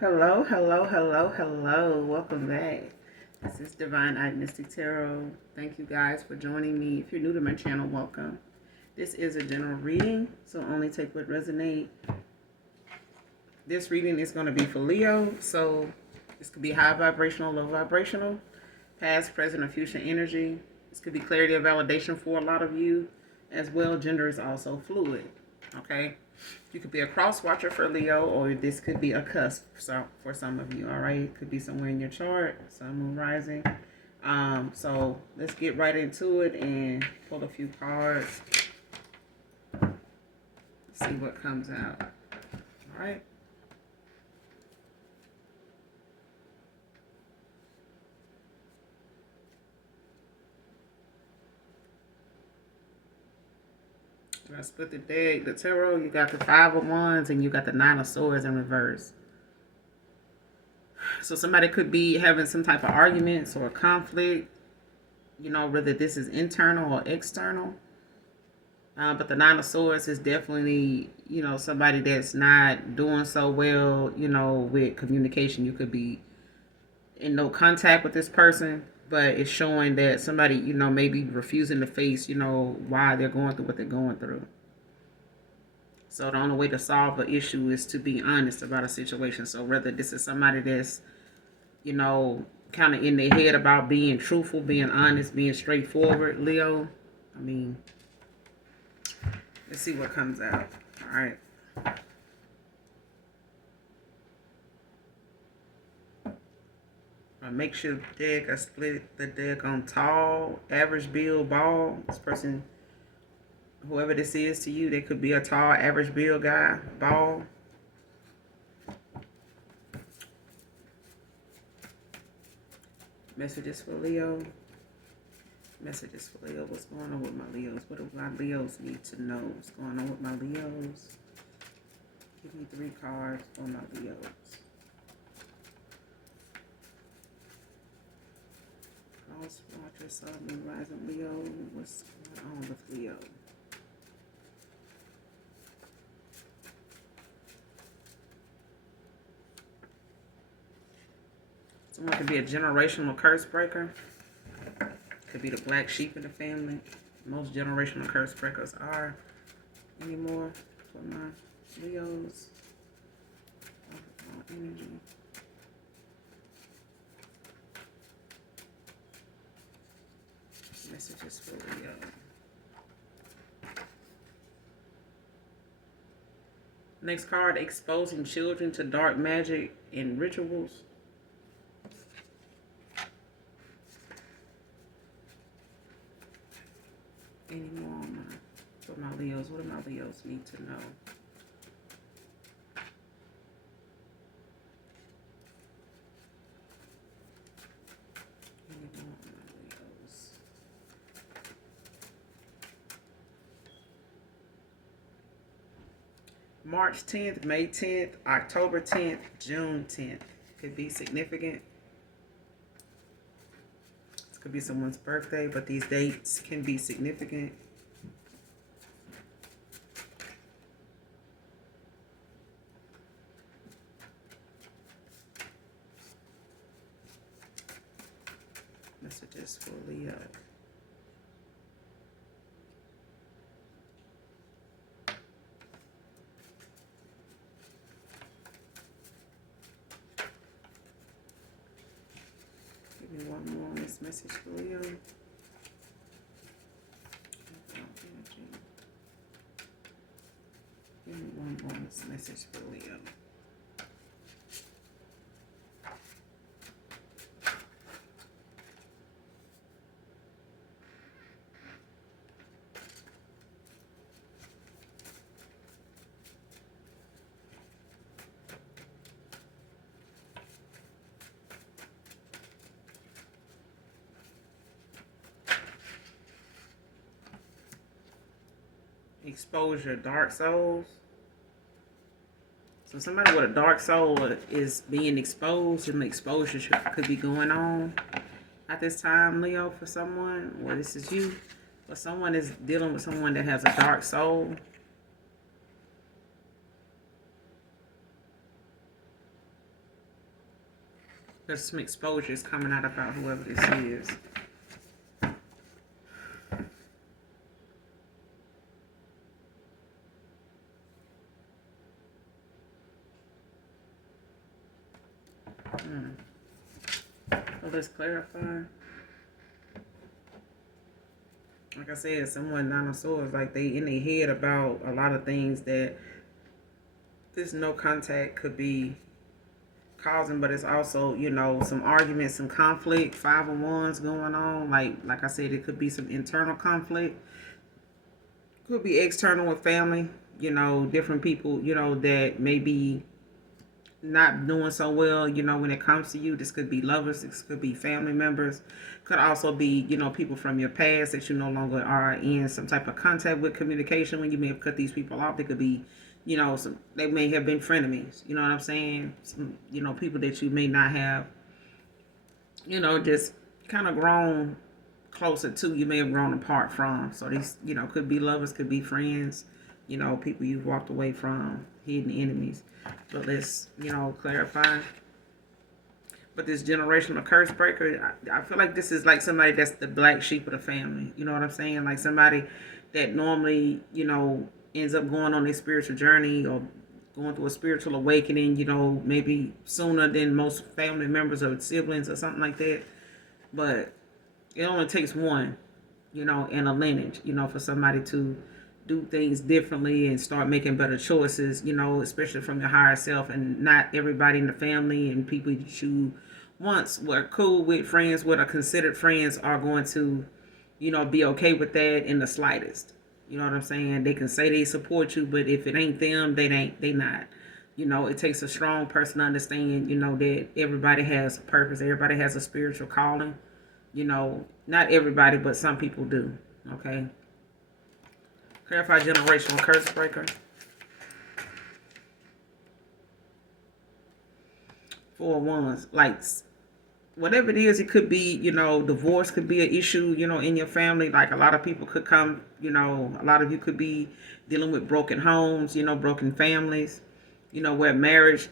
Hello, hello, hello, hello. Welcome back. This is Divine Mystic Tarot. Thank you guys for joining me. If you're new to my channel, welcome. This is a general reading, so only take what resonates. This reading is going to be for Leo, so this could be high vibrational, low vibrational, past, present, or future energy. This could be clarity or validation for a lot of you. As well, gender is also fluid. Okay? You could be a cross watcher for Leo, or this could be a cusp for some of you. All right, it could be somewhere in your chart, sun, moon, rising. So let's get right into it and pull a few cards. See what comes out. All right. I split the deck. The tarot, you got the Five of Wands and you got the Nine of Swords in reverse. So somebody could be having some type of arguments or conflict, you know, whether this is internal or external. But the Nine of Swords is definitely, you know, somebody that's not doing so well, you know, with communication. You could be in no contact with this person, but it's showing that somebody, you know, maybe refusing to face, you know, why they're going through what they're going through. So the only way to solve an issue is to be honest about a situation. So whether this is somebody that's, you know, kind of in their head about being truthful, being honest, being straightforward, Leo, I mean, let's see what comes out. All right. A makeshift deck. I split the deck on tall, average build, ball. This person, whoever this is to you, they could be a tall, average build guy, ball. Messages for Leo. Messages for Leo. What's going on with my Leos? What do my Leos need to know? What's going on with my Leos? Give me 3 cards for my Leos. Cross watcher, sun, moon, rising Leo. What's going on with Leo? Someone could be a generational curse breaker. Could be the black sheep in the family. Most generational curse breakers are anymore for my Leos. Energy. Messages for Leo. Next card, exposing children to dark magic and rituals. Any more for my Leos? What do my Leos need to know? Any more on my Leos? March 10th, May 10th, October 10th, June 10th. Could be significant. This could be someone's birthday, but these dates can be significant. Messages for Leo. Give me one more on this message for Leo. Give me one more on this message for Leo. Exposure, dark souls. So somebody with a dark soul is being exposed, and the exposure could be going on at this time, Leo, for someone. Well, this is you. But someone is dealing with someone that has a dark soul. There's some exposure is coming out about whoever this is. So let's clarify. Like I said, someone Nine of Swords, like they in their head about a lot of things that this no contact could be causing, but it's also, some arguments, some conflict, 5 of Wands going on. Like I said, it could be some internal conflict. Could be external with family, different people, that may be not doing so well, when it comes to you. This could be lovers, this could be family members, could also be, people from your past that you no longer are in some type of contact with, communication. When you may have cut these people off, they could be, they may have been frenemies, you know what I'm saying? Some, people that you may not have, just kind of grown closer to, you may have grown apart from. So these, could be lovers, could be friends, people you've walked away from, hidden enemies. But let's, clarify. But this generational curse breaker, I feel like this is like somebody that's the black sheep of the family. You know what I'm saying? Like somebody that normally, ends up going on a spiritual journey or going through a spiritual awakening, maybe sooner than most family members or siblings or something like that. But it only takes one, in a lineage, for somebody to do things differently and start making better choices, especially from your higher self. And not everybody in the family and people that you once were cool with, friends with, or considered friends are going to, be okay with that in the slightest. You know what I'm saying? They can say they support you, but if it ain't them, they not. It takes a strong person to understand, that everybody has a purpose. Everybody has a spiritual calling. Not everybody, but some people do. Okay. Clarify generational curse breaker. 4 of Wands. Like, whatever it is, it could be, divorce could be an issue, in your family. Like a lot of people could come, a lot of you could be dealing with broken homes, broken families, where marriage,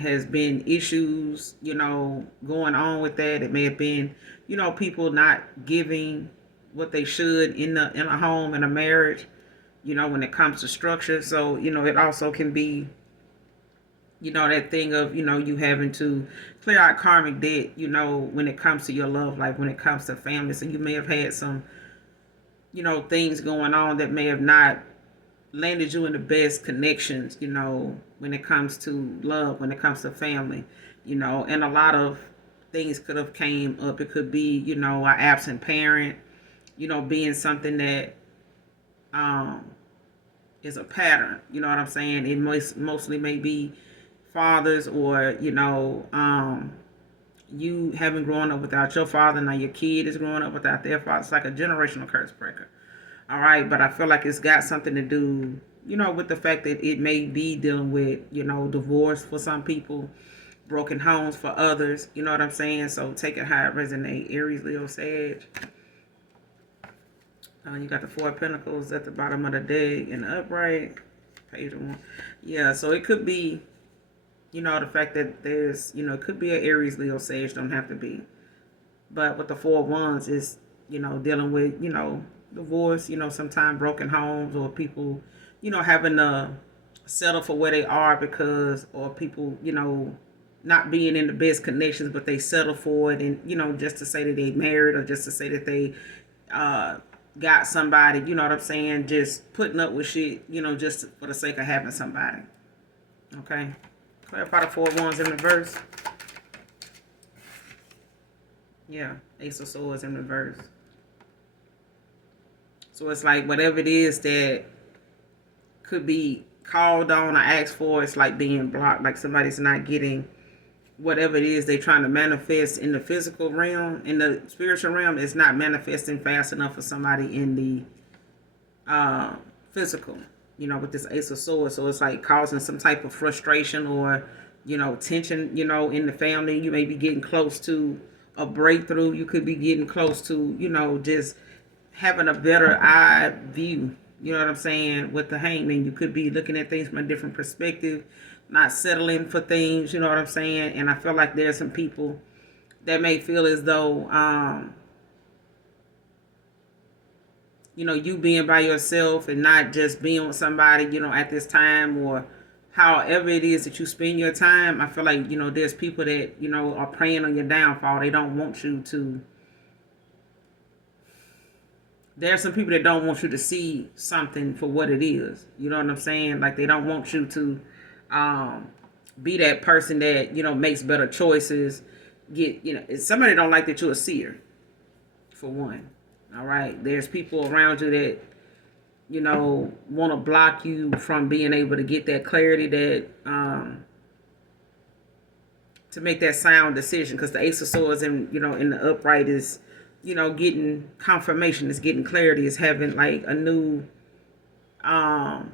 has been issues, going on with that. It may have been, people not giving what they should in a home, in a marriage, when it comes to structure. So, it also can be, that thing of, you having to clear out karmic debt, when it comes to your love life, when it comes to family. So you may have had some, things going on that may have not landed you in the best connections, when it comes to love, when it comes to family, and a lot of things could have came up. It could be, an absent parent, being something that, is a pattern. You know what I'm saying? It mostly may be fathers, or you haven't grown up without your father, now your kid is growing up without their father. It's like a generational curse breaker. All right, but I feel like it's got something to do, with the fact that it may be dealing with, divorce for some people, broken homes for others. You know what I'm saying? So take it how it resonates. Aries, Leo, Sag. You got the 4 of Pentacles at the bottom of the deck in the upright. Page 1. Yeah, so it could be, the fact that there's, it could be an Aries, Leo, Sage, don't have to be. But with the 4 of Wands is, dealing with, divorce, sometimes broken homes, or people, having to settle for where they are because, or people, not being in the best connections, but they settle for it. And, just to say that they married, or just to say that they got somebody, you know what I'm saying? Just putting up with shit, just for the sake of having somebody. Okay. Clarify the 4 of Wands in reverse. Yeah, Ace of Swords in reverse. So it's like whatever it is that could be called on or asked for, it's like being blocked. Like somebody's not getting whatever it is they're trying to manifest in the physical realm. In the spiritual realm, it's not manifesting fast enough for somebody in the physical. With this Ace of Swords. So it's like causing some type of frustration or, tension, in the family. You may be getting close to a breakthrough. You could be getting close to, just having a better eye view. You know what I'm saying? With the Hangman, you could be looking at things from a different perspective, not settling for things. You know what I'm saying? And I feel like there's some people, that may feel as though, you being by yourself and not just being with somebody, at this time, or however it is that you spend your time. I feel like, there's people that, are preying on your downfall. They don't want you to, there are some people that don't want you to see something for what it is. You know what I'm saying? Like, they don't want you to be that person that, makes better choices. Somebody don't like that you're a seer, for one. All right. There's people around you that, want to block you from being able to get that clarity, that to make that sound decision. Because the Ace of Swords in the upright is, getting confirmation, is getting clarity, is having like a new how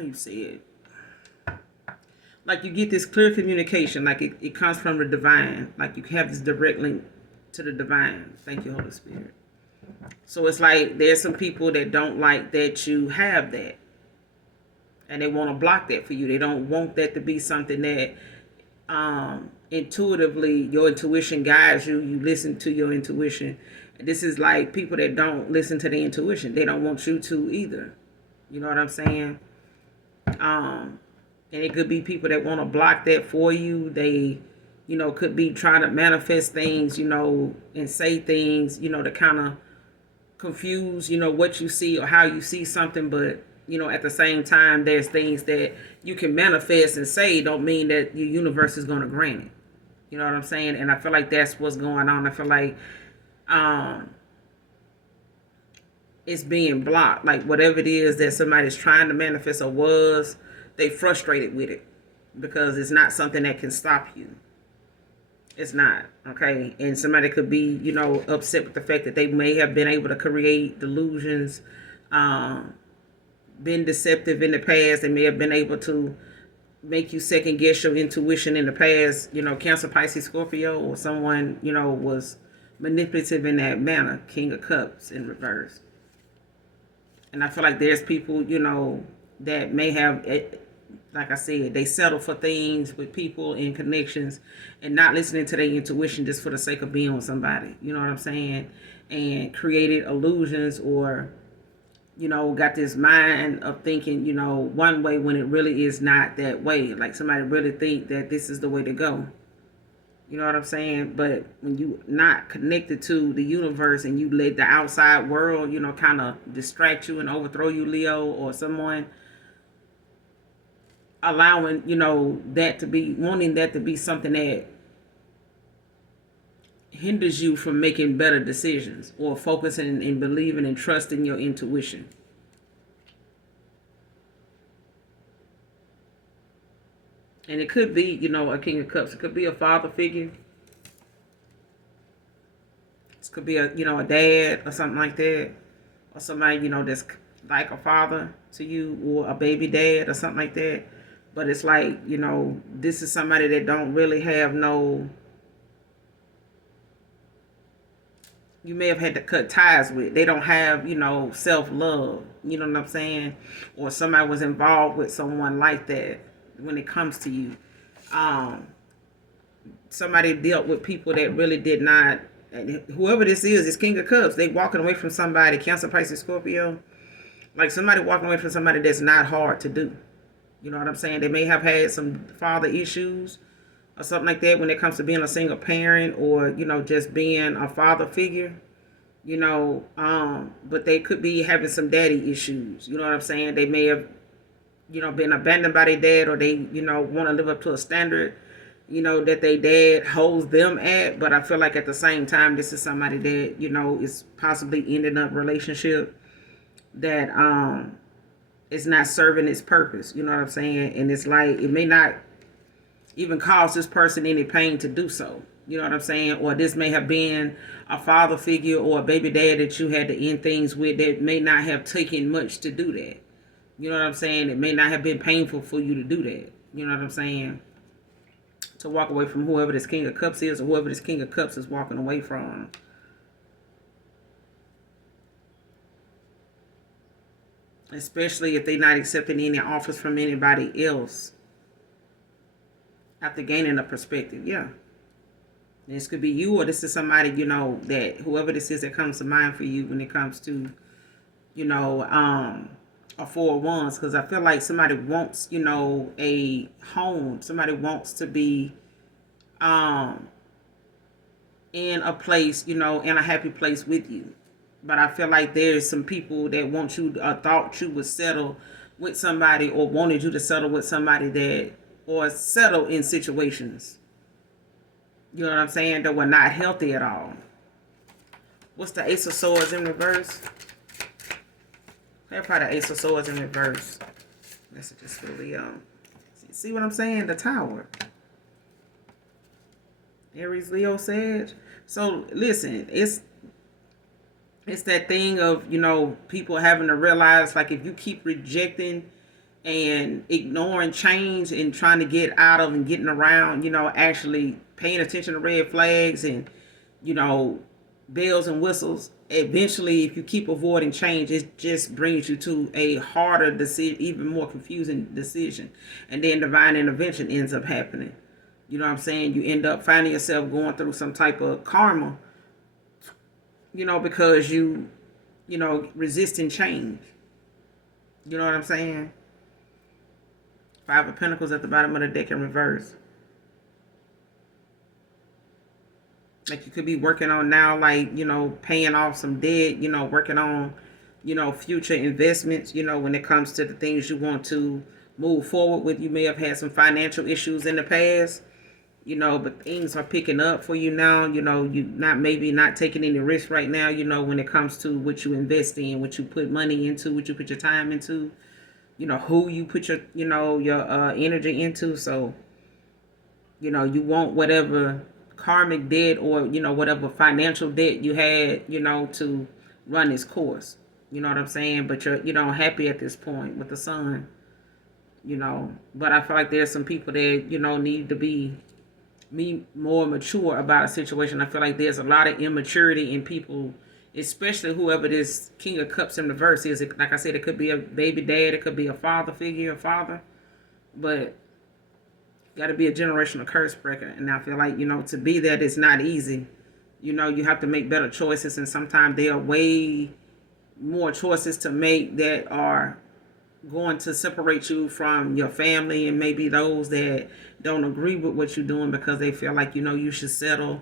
you say it, like you get this clear communication, like it comes from the divine, like you have this direct link to the divine. Thank you, Holy Spirit. So it's like there's some people that don't like that you have that, and they want to block that for you. They don't want that to be something that intuitively your intuition guides you. You listen to your intuition. This is like people that don't listen to the intuition. They don't want you to either. You know what I'm saying? And it could be people that want to block that for you. They, could be trying to manifest things, and say things, to kind of confuse, what you see or how you see something. But, at the same time, there's things that you can manifest and say don't mean that your universe is going to grant it. You know what I'm saying? And I feel like that's what's going on. I feel like it's being blocked. Like whatever it is that somebody's trying to manifest or was, they frustrated with it because it's not something that can stop you. It's not, okay? And somebody could be, upset with the fact that they may have been able to create delusions, been deceptive in the past. They may have been able to make you second guess your intuition in the past. Cancer, Pisces, Scorpio, or someone, was manipulative in that manner. King of Cups in reverse. And I feel like there's people, that may have, like I said, they settle for things with people and connections and not listening to their intuition just for the sake of being with somebody. You know what I'm saying? And created illusions or, got this mind of thinking, one way when it really is not that way. Like somebody really think that this is the way to go. You know what I'm saying? But when you not connected to the universe and you let the outside world, kind of distract you and overthrow you, Leo, or someone allowing, that to be, wanting that to be something that hinders you from making better decisions or focusing and believing and trusting your intuition. And it could be, a King of Cups. It could be a father figure. It could be a dad or something like that. Or somebody, that's like a father to you, or a baby dad or something like that. But it's like, this is somebody that don't really have no, you may have had to cut ties with. They don't have, self-love. You know what I'm saying? Or somebody was involved with someone like that when it comes to you. Somebody dealt with people that really did not, whoever this is King of Cups. They walking away from somebody, Cancer, Pisces, Scorpio. Like somebody walking away from somebody that's not hard to do. You know what I'm saying? They may have had some father issues or something like that when it comes to being a single parent or, just being a father figure, but they could be having some daddy issues. You know what I'm saying? They may have, been abandoned by their dad, or they, want to live up to a standard, that their dad holds them at. But I feel like at the same time, this is somebody that, is possibly ending up relationship that, it's not serving its purpose. You know what I'm saying? And it's like, it may not even cause this person any pain to do so. You know what I'm saying? Or this may have been a father figure or a baby dad that you had to end things with that may not have taken much to do that. You know what I'm saying? It may not have been painful for you to do that. You know what I'm saying? To walk away from whoever this King of Cups is, or whoever this King of Cups is walking away from. especially if they're not accepting any offers from anybody else after gaining a perspective. Yeah. This could be you, or this is somebody, that whoever this is that comes to mind for you when it comes to, a four of wands. Because I feel like somebody wants, a home. Somebody wants to be um, in a place, in a happy place with you. But I feel like there's some people that want you, thought you would settle with somebody, or wanted you to settle with somebody or settle in situations. You know what I'm saying? That were not healthy at all. What's the Ace of Swords in reverse? Clarify the Ace of Swords in reverse. Messages for Leo. See what I'm saying? The Tower. Aries, Leo, Sag. So listen, it's that thing of, people having to realize, like, if you keep rejecting and ignoring change and trying to get out of and getting around, actually paying attention to red flags and, bells and whistles, eventually, if you keep avoiding change, it just brings you to a harder decision, even more confusing decision. And then divine intervention ends up happening. You know what I'm saying? You end up finding yourself going through some type of karma, because resisting change. You know what I'm saying? Five of Pentacles at the bottom of the deck in reverse. Like, you could be working on now, like, paying off some debt, working on, future investments, when it comes to the things you want to move forward with. You may have had some financial issues in the past, but things are picking up for you now. You not taking any risk right now, when it comes to what you invest in, what you put money into, what you put your time into, who you put your, your energy into. So, you want whatever karmic debt or, whatever financial debt you had, to run its course. You know what I'm saying? But you're, happy at this point with the Sun, But I feel like there's some people that, need to be more mature about a situation. I feel like there's a lot of immaturity in people, especially whoever this King of Cups in reverse is. Like I said, it could be a baby dad, it could be a father figure, a father, but got to be a generational curse breaker. And I feel like, to be that is not easy. You have to make better choices, and sometimes there are way more choices to make that are going to separate you from your family and maybe those that don't agree with what you're doing, because they feel like, you should settle,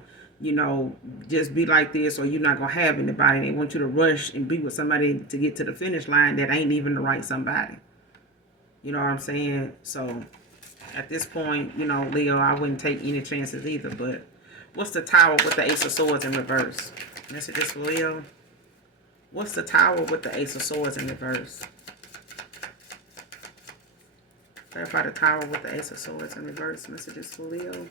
just be like this, or you're not going to have anybody. They want you to rush and be with somebody to get to the finish line that ain't even the right somebody. You know what I'm saying? So at this point, Leo, I wouldn't take any chances either. But what's the Tower with the Ace of Swords in reverse? Messages for Leo. What's the Tower with the Ace of Swords in reverse? Clarify the Tower with the Ace of Swords in reverse. Messages for Leo.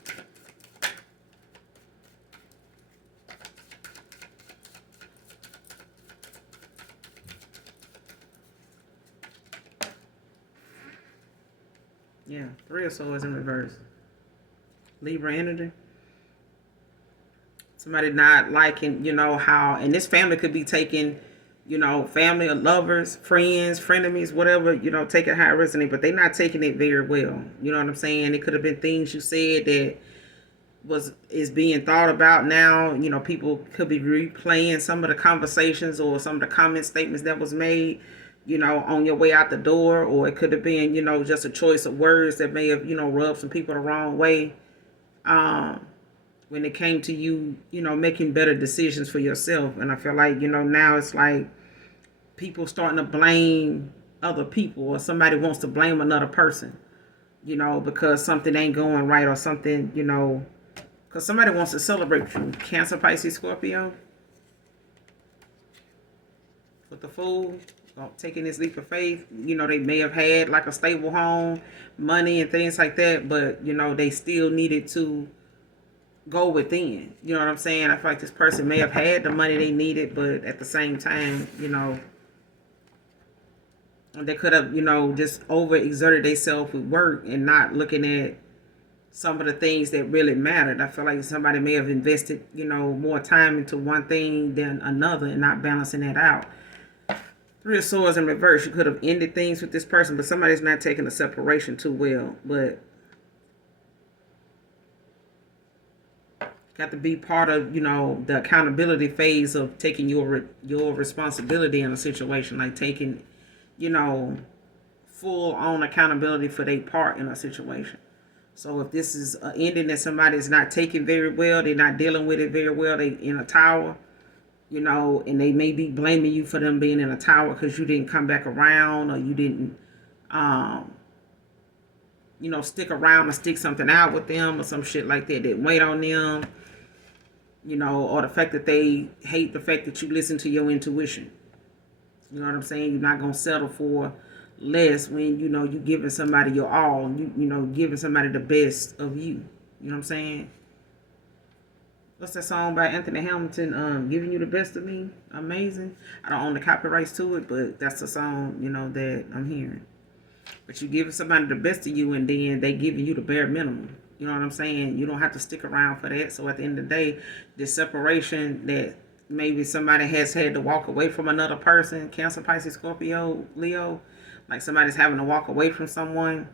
Yeah, Three of Swords in reverse. Libra energy. Somebody not liking, how, and this family could be taking, family or lovers, friends, frenemies, whatever, take it how it resonates, but they're not taking it very well. You know what I'm saying? It could have been things you said that is being thought about now. People could be replaying some of the conversations or some of the comment statements that was made, on your way out the door, or it could have been, just a choice of words that may have, rubbed some people the wrong way. When it came to you, making better decisions for yourself. And I feel like, now it's like people starting to blame other people, or somebody wants to blame another person, because something ain't going right, or something, because somebody wants to celebrate you. Cancer, Pisces, Scorpio. With the Fool, taking this leap of faith. They may have had like a stable home, money and things like that, but, they still needed to go within. You know what I'm saying? I feel like this person may have had the money they needed, but at the same time, they could have, just overexerted themselves with work and not looking at some of the things that really mattered. I feel like somebody may have invested, more time into one thing than another and not balancing that out. Three of Swords in reverse. You could have ended things with this person, but somebody's not taking the separation too well. But got to be part of, the accountability phase of taking your responsibility in a situation, like taking, full on accountability for their part in a situation. So if this is an ending that somebody's not taking very well, they're not dealing with it very well, they in a tower, and they may be blaming you for them being in a tower because you didn't come back around, or you didn't, um, stick around or stick something out with them or some shit like that. That wait on them, or the fact that they hate the fact that you listen to your intuition. You know what I'm saying? You're not gonna settle for less when you giving somebody your all. Giving somebody the best of you. You know what I'm saying? What's that song by Anthony Hamilton? Giving you the best of me. Amazing. I don't own the copyrights to it, but that's the song that I'm hearing. But you giving somebody the best of you, and then they giving you the bare minimum. You know what I'm saying? You don't have to stick around for that. So at the end of the day, the separation that maybe somebody has had to walk away from another person, Cancer, Pisces, Scorpio, Leo, like somebody's having to walk away from someone.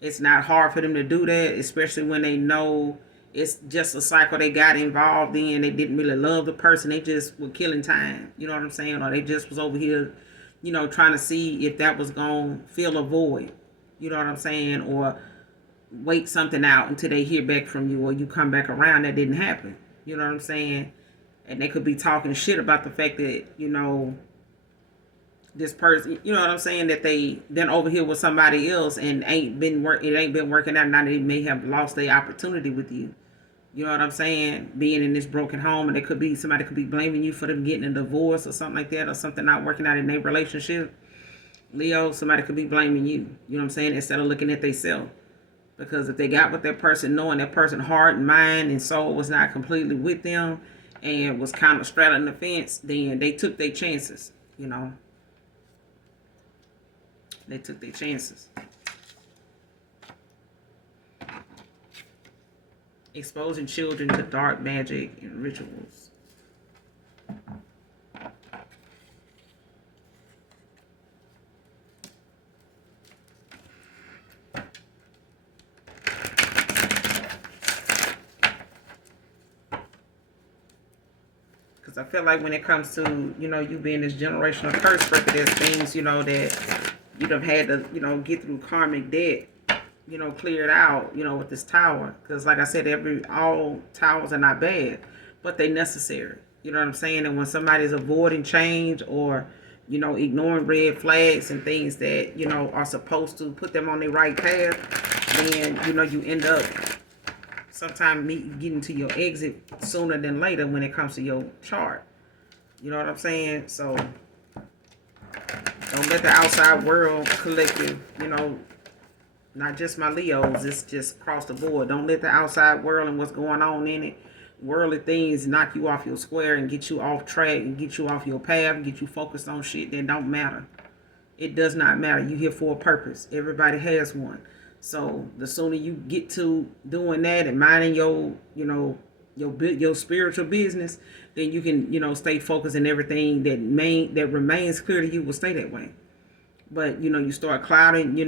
It's not hard for them to do that, especially when they know it's just a cycle they got involved in. They didn't really love the person. They just were killing time. You know what I'm saying? Or they just was over here, trying to see if that was going to fill a void. You know what I'm saying? Or wait something out until they hear back from you, or you come back around. That didn't happen. You know what I'm saying? And they could be talking shit about the fact that, this person, you know what I'm saying, that they been over here with somebody else and it ain't been working out. Now they may have lost their opportunity with you. You know what I'm saying? Being in this broken home, and somebody could be blaming you for them getting a divorce or something like that, or something not working out in their relationship. Leo, somebody could be blaming you. You know what I'm saying? Instead of looking at themselves. Because if they got with that person, knowing that person heart and mind and soul was not completely with them and was kind of straddling the fence, then they took their chances. They took their chances. Exposing children to dark magic and rituals. Because I feel like when it comes to, you being this generational curse breaker, there's things, that you'd have had to, get through karmic debt, clear it out, with this tower. Because like I said, all towers are not bad, but they necessary. You know what I'm saying? And when somebody's avoiding change, or, ignoring red flags and things that, are supposed to put them on the right path, then, you end up sometimes getting to your exit sooner than later when it comes to your chart. You know what I'm saying? So don't let the outside world collective, not just my Leos, it's just across the board. Don't let the outside world and what's going on in it, worldly things, knock you off your square and get you off track and get you off your path and get you focused on shit that don't matter. It does not matter. You're here for a purpose. Everybody has one. So the sooner you get to doing that and minding your spiritual business, then you can, stay focused, and everything that remains clear to you will stay that way. But, you start clouding,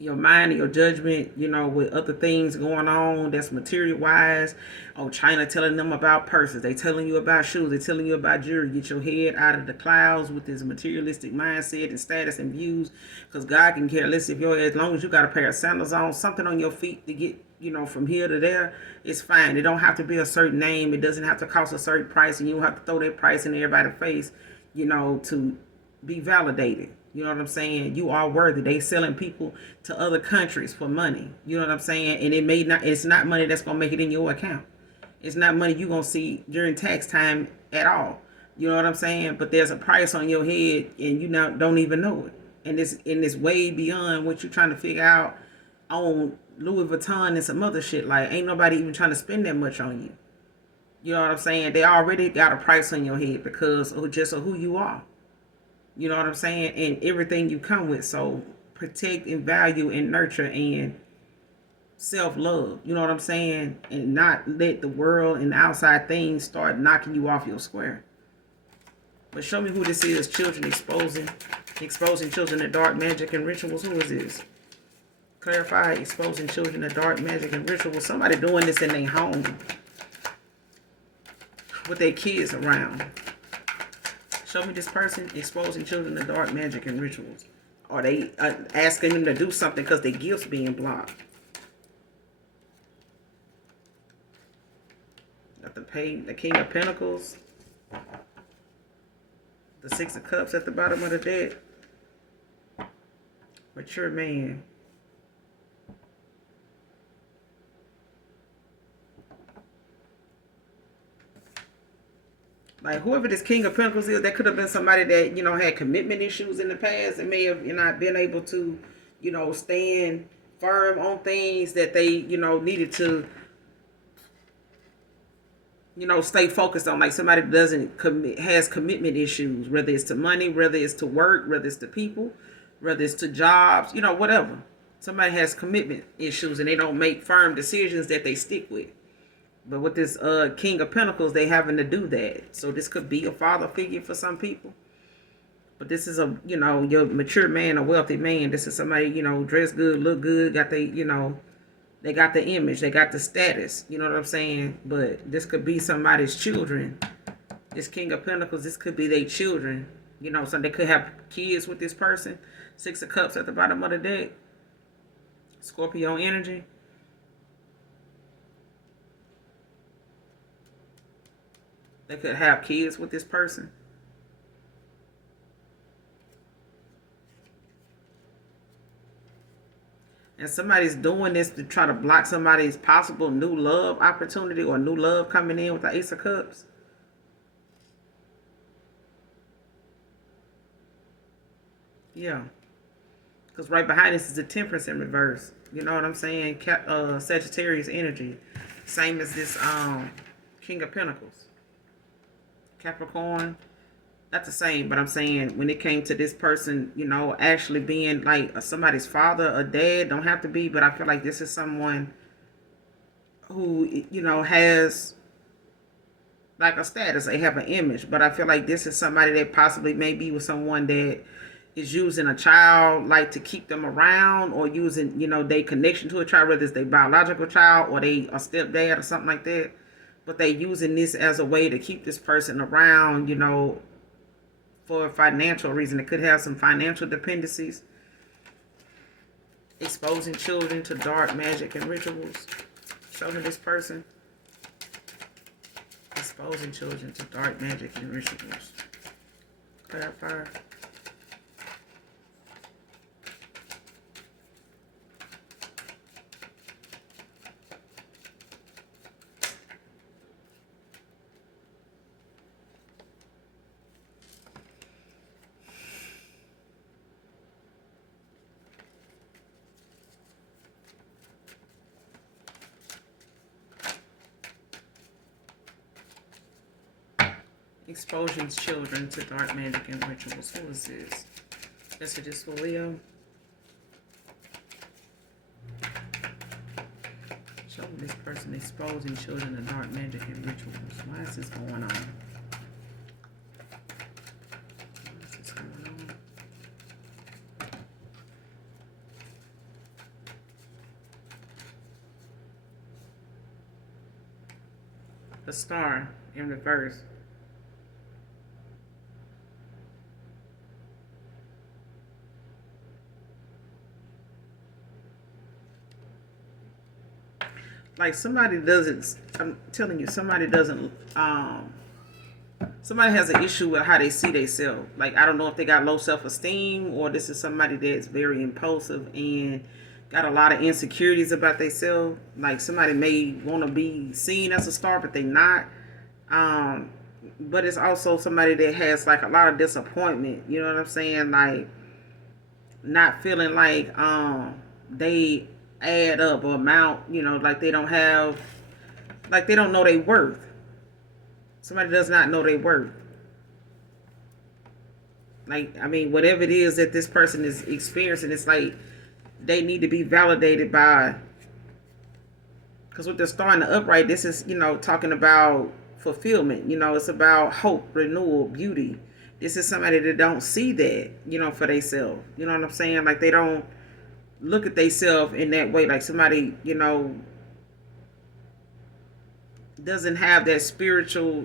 your mind and your judgment, with other things going on that's material wise. Oh, China telling them about purses. They telling you about shoes. They telling you about jewelry. Get your head out of the clouds with this materialistic mindset and status and views. Because God can care less as long as you got a pair of sandals on, something on your feet to get, from here to there, it's fine. It don't have to be a certain name. It doesn't have to cost a certain price, and you don't have to throw that price in everybody's face, to be validated. You know what I'm saying? You are worthy. They selling people to other countries for money. You know what I'm saying? And it's not money that's going to make it in your account. It's not money you're going to see during tax time at all. You know what I'm saying? But there's a price on your head and you don't even know it. And it's way beyond what you're trying to figure out on Louis Vuitton and some other shit. Like, ain't nobody even trying to spend that much on you. You know what I'm saying? They already got a price on your head because of who you are. You know what I'm saying? And everything you come with. So protect and value and nurture and self-love. You know what I'm saying? And not let the world and outside things start knocking you off your square. But show me who this is. Children exposing children to dark magic and rituals. Who is this? Clarify. Exposing children to dark magic and rituals. Somebody doing this in their home with their kids around. Show me this person exposing children to dark magic and rituals. Or they asking them to do something because their gifts being blocked. Got the King of Pentacles. The Six of Cups at the bottom of the deck. Mature man. Like, whoever this King of Pentacles is, that could have been somebody that, had commitment issues in the past and may have, not been able to, stand firm on things that they, needed to, stay focused on. Like, somebody has commitment issues, whether it's to money, whether it's to work, whether it's to people, whether it's to jobs, whatever. Somebody has commitment issues and they don't make firm decisions that they stick with. But with this King of Pentacles, they having to do that. So this could be a father figure for some people. But this is a, your mature man, a wealthy man. This is somebody, dressed good, look good, got the, they got the image, they got the status. You know what I'm saying? But this could be somebody's children. This King of Pentacles, this could be their children. So they could have kids with this person. Six of Cups at the bottom of the deck. Scorpio energy. They could have kids with this person. And somebody's doing this to try to block somebody's possible new love opportunity or new love coming in with the Ace of Cups. Yeah. Because right behind this is the Temperance in reverse. You know what I'm saying? Sagittarius energy. Same as this King of Pentacles. Capricorn, not the same, but I'm saying when it came to this person, actually being like somebody's father or dad, don't have to be, but I feel like this is someone who, has like a status, they have an image, but I feel like this is somebody that possibly may be with someone that is using a child like to keep them around, or using, their connection to a child, whether it's their biological child or they a stepdad or something like that. But they using this as a way to keep this person around, for a financial reason. It could have some financial dependencies. Exposing children to dark magic and rituals. Show me this person. Exposing children to dark magic and rituals. Clarify. Exposing children to dark magic and rituals. Who is this? Is it just for Leo? Show me this person exposing children to dark magic and rituals. Why is this going on? Why is this going on? The Star in reverse. Like somebody doesn't, I'm telling you, somebody doesn't, somebody has an issue with how they see themselves. Like, I don't know if they got low self-esteem, or this is somebody that's very impulsive and got a lot of insecurities about themselves. Like, somebody may want to be seen as a star, but they not. But it's also somebody that has like a lot of disappointment. You know what I'm saying? Like, not feeling like they add up or amount, like they don't have, like they don't know their worth. Somebody does not know their worth. Like, I mean, whatever it is that this person is experiencing, it's like they need to be validated by, because with the Star in the upright, this is, talking about fulfillment. It's about hope, renewal, beauty. This is somebody that don't see that, for themselves. You know what I'm saying? Like they don't look at themselves in that way. Like somebody, doesn't have that spiritual,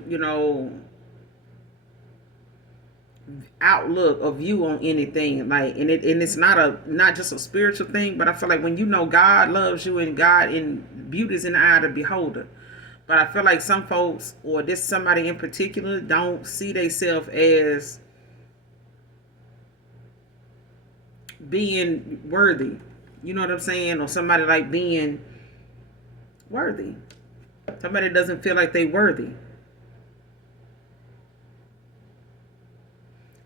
outlook or view on anything. Like, and it's not just a spiritual thing, but I feel like when God loves you and God and beauty is in the eye of the beholder. But I feel like some folks, or this somebody in particular, don't see themselves as being worthy. You know what I'm saying? Or somebody like being worthy. Somebody doesn't feel like they worthy.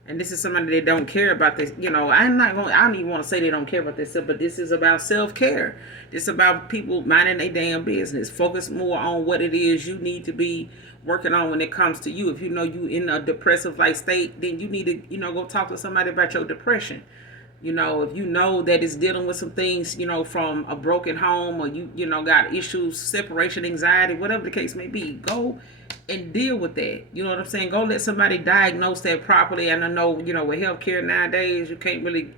And this is somebody that don't care about this. I don't even want to say they don't care about this, but this is about self-care. This is about people minding their damn business. Focus more on what it is you need to be working on when it comes to you. If you know you in a depressive like state, then you need to, go talk to somebody about your depression. If you know that it's dealing with some things, from a broken home, or you got issues, separation anxiety, whatever the case may be, go and deal with that. You know what I'm saying? Go let somebody diagnose that properly. And I know, with healthcare nowadays, you can't really,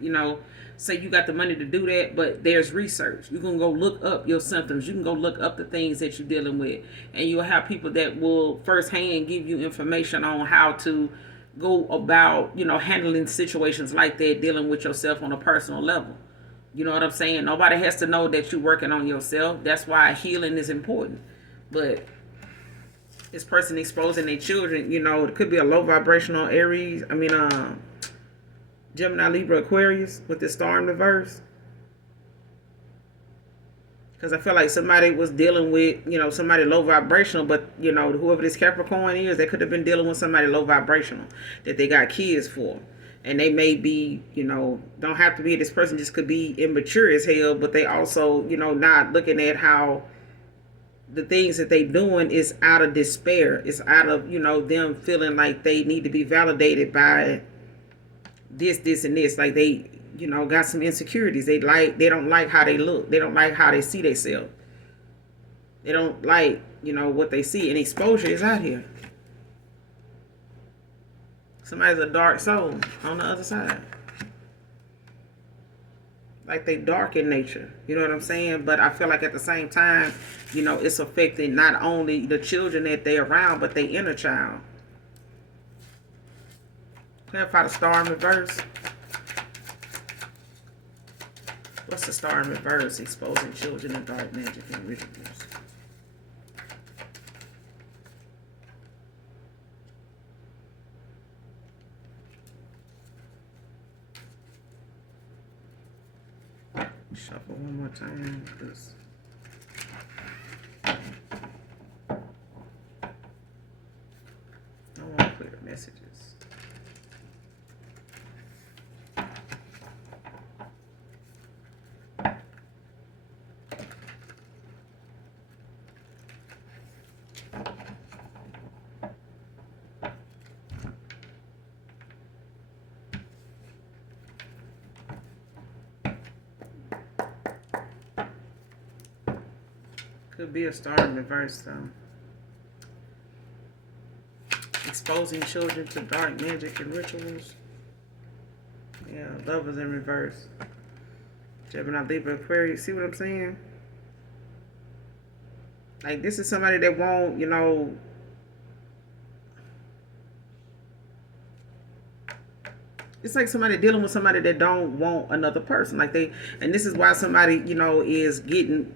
say you got the money to do that, but there's research. You can go look up your symptoms. You can go look up the things that you're dealing with. And you'll have people that will firsthand give you information on how to go about, handling situations like that, dealing with yourself on a personal level. You know what I'm saying? Nobody has to know that you're working on yourself. That's why healing is important. But this person exposing their children, it could be a low vibrational Aries. Gemini, Libra, Aquarius with the star in reverse. Because I feel like somebody was dealing with, somebody low vibrational, but, whoever this Capricorn is, they could have been dealing with somebody low vibrational that they got kids for. And they may be, don't have to be, this person just could be immature as hell, but they also, not looking at how the things that they doing is out of despair. It's out of, them feeling like they need to be validated by this, and this. Like they, got some insecurities. They don't like how they look. They don't like how they see themselves. They don't like, what they see. And exposure is out here. Somebody's a dark soul on the other side. Like they dark in nature. You know what I'm saying? But I feel like at the same time, it's affecting not only the children that they're around, but their inner child. Clarify the star in reverse. What's the star in reverse? Exposing children in dark magic and rituals. Shuffle one more time. Because I want clear messages. Could be a star in reverse, though. Exposing children to dark magic and rituals. Yeah, lovers in reverse. Gemini, Libra, Aquarius. See what I'm saying? Like, this is somebody that won't, it's like somebody dealing with somebody that don't want another person. Like and this is why somebody, is getting,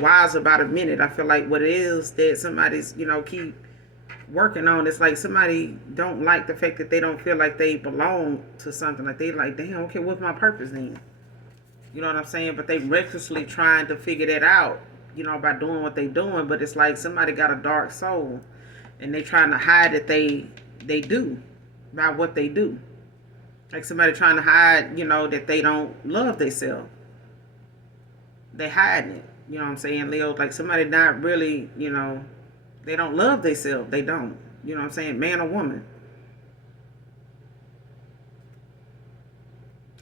wise about a minute. I feel like what it is that somebody's, keep working on. It's like somebody don't like the fact that they don't feel like they belong to something. Like they like, damn, okay, what's my purpose then? You know what I'm saying? But they recklessly trying to figure that out, by doing what they doing. But it's like somebody got a dark soul and they trying to hide that they do by what they do. Like somebody trying to hide, that they don't love themselves. They hiding it. You know what I'm saying, Leo? Like somebody not really, they don't love themselves. They don't. You know what I'm saying? Man or woman.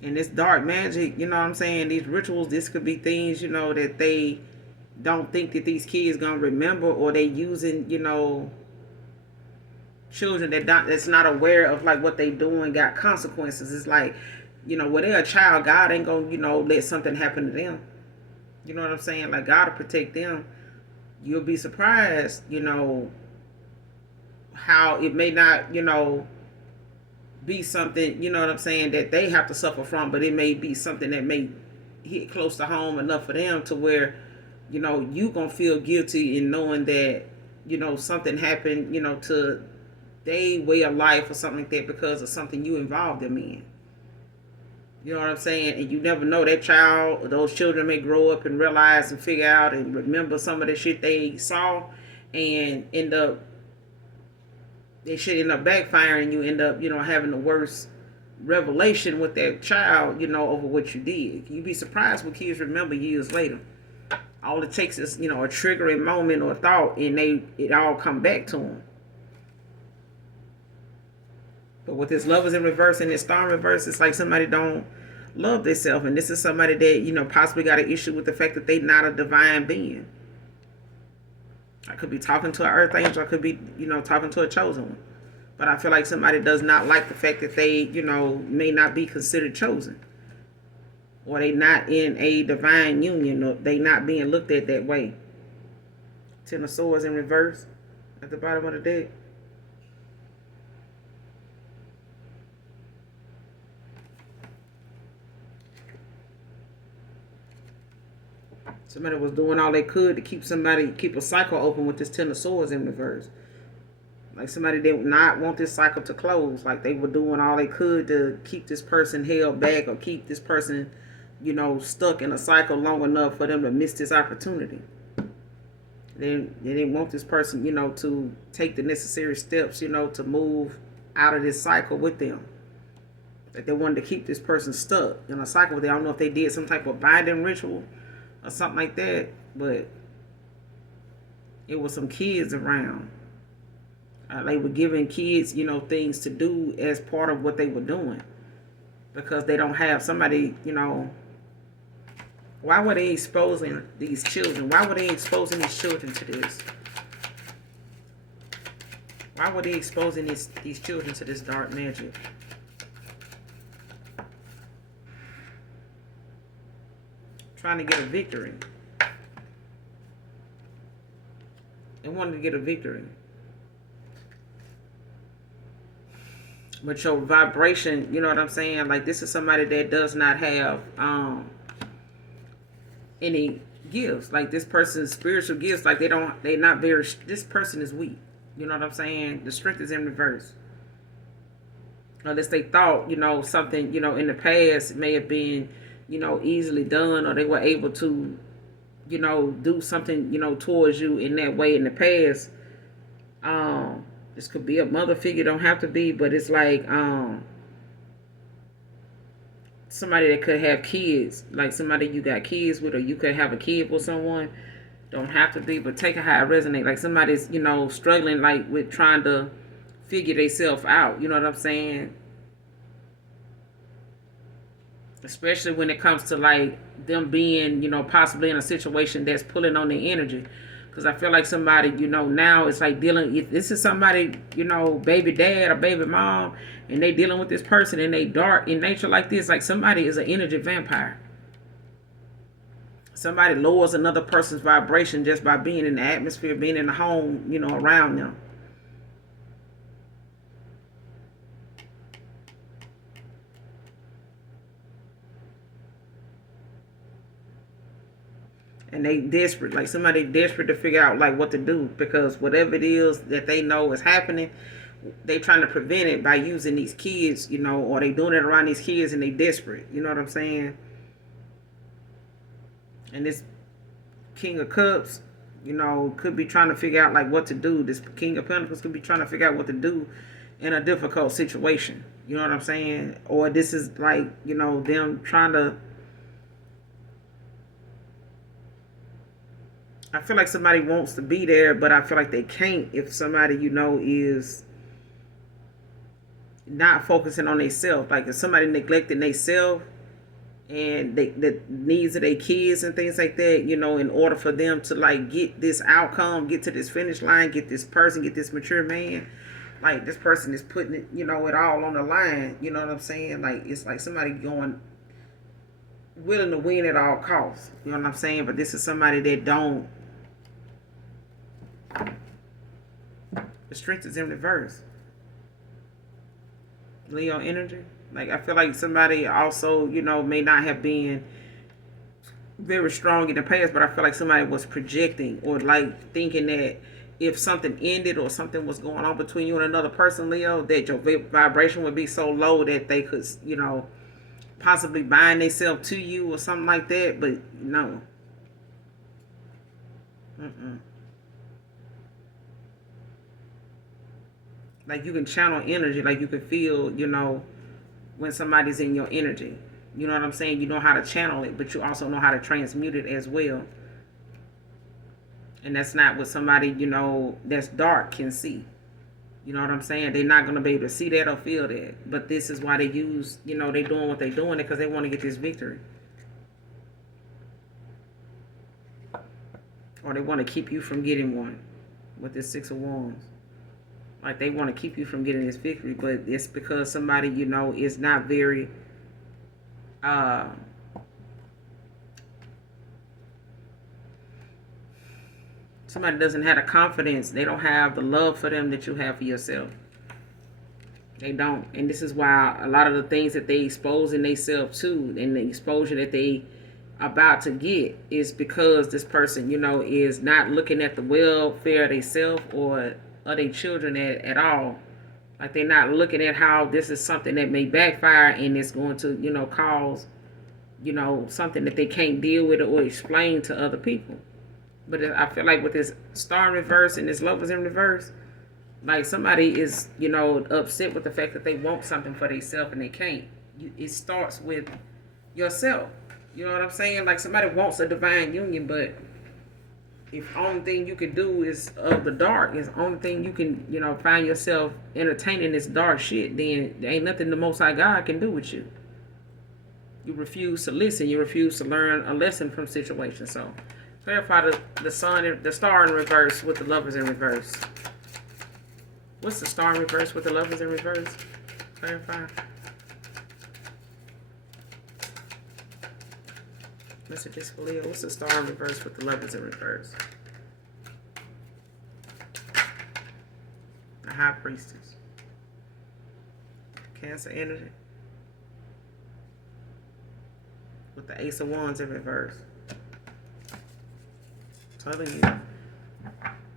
And this dark magic, you know what I'm saying? These rituals, this could be things, that they don't think that these kids gonna remember, or they using, children that's not aware of like what they doing got consequences. It's like, when they're a child, God ain't gonna, let something happen to them. You know what I'm saying? Like, God will protect them. You'll be surprised, how it may not, be something, what I'm saying, that they have to suffer from, but it may be something that may hit close to home enough for them to where, you gonna feel guilty in knowing that, something happened, to their way of life or something like that because of something you involved them in. You know what I'm saying? And you never know, that child or those children may grow up and realize and figure out and remember some of the shit they saw and they should end up backfiring. You end up, having the worst revelation with that child, over what you did. You'd be surprised what kids remember years later. All it takes is, a triggering moment or thought and it all come back to them. But with this lovers in reverse and this star in reverse, it's like somebody don't love themselves. And this is somebody that, possibly got an issue with the fact that they not a divine being. I could be talking to an earth angel. I could be, talking to a chosen one. But I feel like somebody does not like the fact that they, may not be considered chosen. Or they not in a divine union. Or they not being looked at that way. Ten of Swords in reverse at the bottom of the deck. Somebody was doing all they could to keep a cycle open with this Ten of Swords in reverse. Like somebody did not want this cycle to close. Like they were doing all they could to keep this person held back or keep this person, stuck in a cycle long enough for them to miss this opportunity. They didn't want this person, to take the necessary steps, to move out of this cycle with them. Like they wanted to keep this person stuck in a cycle with them. I don't know if they did some type of binding ritual or something like that, but it was some kids around. They were giving kids, things to do as part of what they were doing because they don't have somebody, why were they exposing these children? Why were they exposing these children to this? Why were they exposing these children to this dark magic? Trying to get a victory. They wanted to get a victory. But your vibration, you know what I'm saying? Like this is somebody that does not have any gifts. Like this person's spiritual gifts, like this person is weak. You know what I'm saying? The strength is in reverse. Unless they thought, something, in the past may have been, easily done, or they were able to, do something, towards you in that way in the past. This could be a mother figure, don't have to be, but it's like somebody that could have kids, like somebody you got kids with, or you could have a kid with someone. Don't have to be, but take it how it resonates. Like somebody's, struggling like with trying to figure themselves out. You know what I'm saying? Especially when it comes to like them being, possibly in a situation that's pulling on their energy. Because I feel like somebody, now it's like if this is somebody, baby dad or baby mom, and they dealing with this person and they dark in nature like this, like somebody is an energy vampire. Somebody lowers another person's vibration just by being in the atmosphere, being in the home, around them. And they desperate, like somebody desperate to figure out like what to do, because whatever it is that they know is happening, they trying to prevent it by using these kids, or they doing it around these kids and they desperate. You know what I'm saying? And this King of Cups, could be trying to figure out like what to do. This King of Pentacles could be trying to figure out what to do in a difficult situation. You know what I'm saying? Or this is like, them trying to, I feel like somebody wants to be there, but I feel like they can't if somebody, is not focusing on themselves. Like if somebody neglecting themselves and the needs of their kids and things like that, in order for them to like get this outcome, get to this finish line, get this person, get this mature man, like this person is putting it, it all on the line. You know what I'm saying? Like it's like somebody going willing to win at all costs. You know what I'm saying? But this is somebody that don't. The strength is in reverse. Leo energy. Like I feel like somebody also, may not have been very strong in the past, but I feel like somebody was projecting or like thinking that if something ended or something was going on between you and another person, Leo, that your vibration would be so low that they could, possibly bind themselves to you or something like that. But no. Like you can channel energy, like you can feel, when somebody's in your energy. You know what I'm saying? You know how to channel it, but you also know how to transmute it as well. And that's not what somebody, that's dark can see. You know what I'm saying? They're not going to be able to see that or feel that. But this is why they use, they're doing what they're doing because they want to get this victory. Or they want to keep you from getting one with this Six of Wands. Like they want to keep you from getting this victory, but it's because somebody, is not very somebody doesn't have the confidence. They don't have the love for them that you have for yourself. They don't. And this is why a lot of the things that they expose in themselves to and the exposure that they about to get is because this person, is not looking at the welfare of themselves or of their children at all. Like they're not looking at how this is something that may backfire and it's going to, cause, something that they can't deal with or explain to other people. But I feel like with this star in reverse and this lovers in reverse, like somebody is, upset with the fact that they want something for themselves and they can't. It starts with yourself. You know what I'm saying? Like somebody wants a divine union, but if only thing you can do is of the dark, is only thing you can, find yourself entertaining this dark shit, then there ain't nothing the Most High God can do with you. You refuse to listen. You refuse to learn a lesson from situations. So clarify the star in reverse with the lovers in reverse. What's the star in reverse with the lovers in reverse? Clarify. Messages for Leo. What's the star in reverse with the lovers in reverse? The high priestess. Cancer energy. With the ace of wands in reverse. I'm telling you.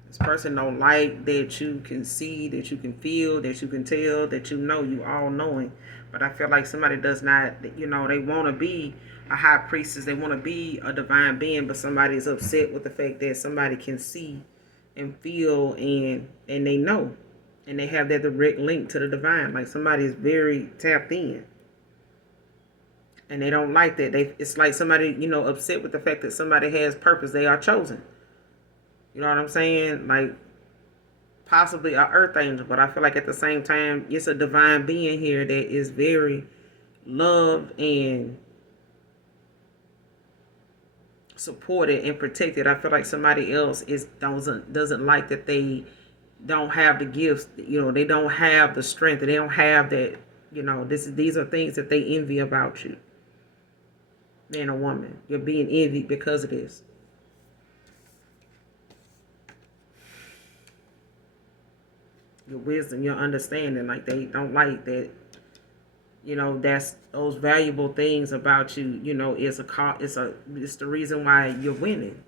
This person don't like that you can see, that you can feel, that you can tell, that you all knowing. But I feel like somebody does not, they want to be a high priestess. They want to be a divine being, but somebody is upset with the fact that somebody can see and feel and they know. And they have that direct link to the divine. Like somebody is very tapped in. And they don't like that. It's like somebody, upset with the fact that somebody has purpose. They are chosen. You know what I'm saying? Like possibly an earth angel, but I feel like at the same time, it's a divine being here that is very loved and supported and protected. I feel like somebody else doesn't like that they don't have the gifts. They don't have the strength. And they don't have that. These are things that they envy about you, man or woman. You're being envied because of this. Your wisdom, your understanding, like they don't like that. That's those valuable things about you. It's the reason why you're winning.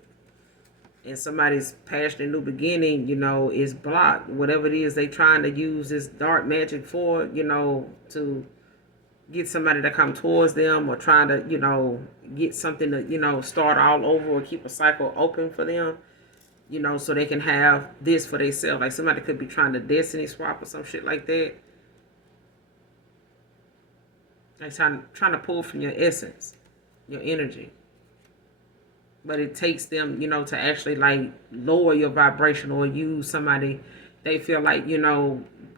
And somebody's passionate new beginning, is blocked. Whatever it is they trying to use this dark magic for, to get somebody to come towards them or trying to, get something to, start all over or keep a cycle open for them. So they can have this for themselves. Like somebody could be trying to destiny swap or some shit like that. Like trying to pull from your essence, your energy. But it takes them, to actually like lower your vibration or use somebody they feel like,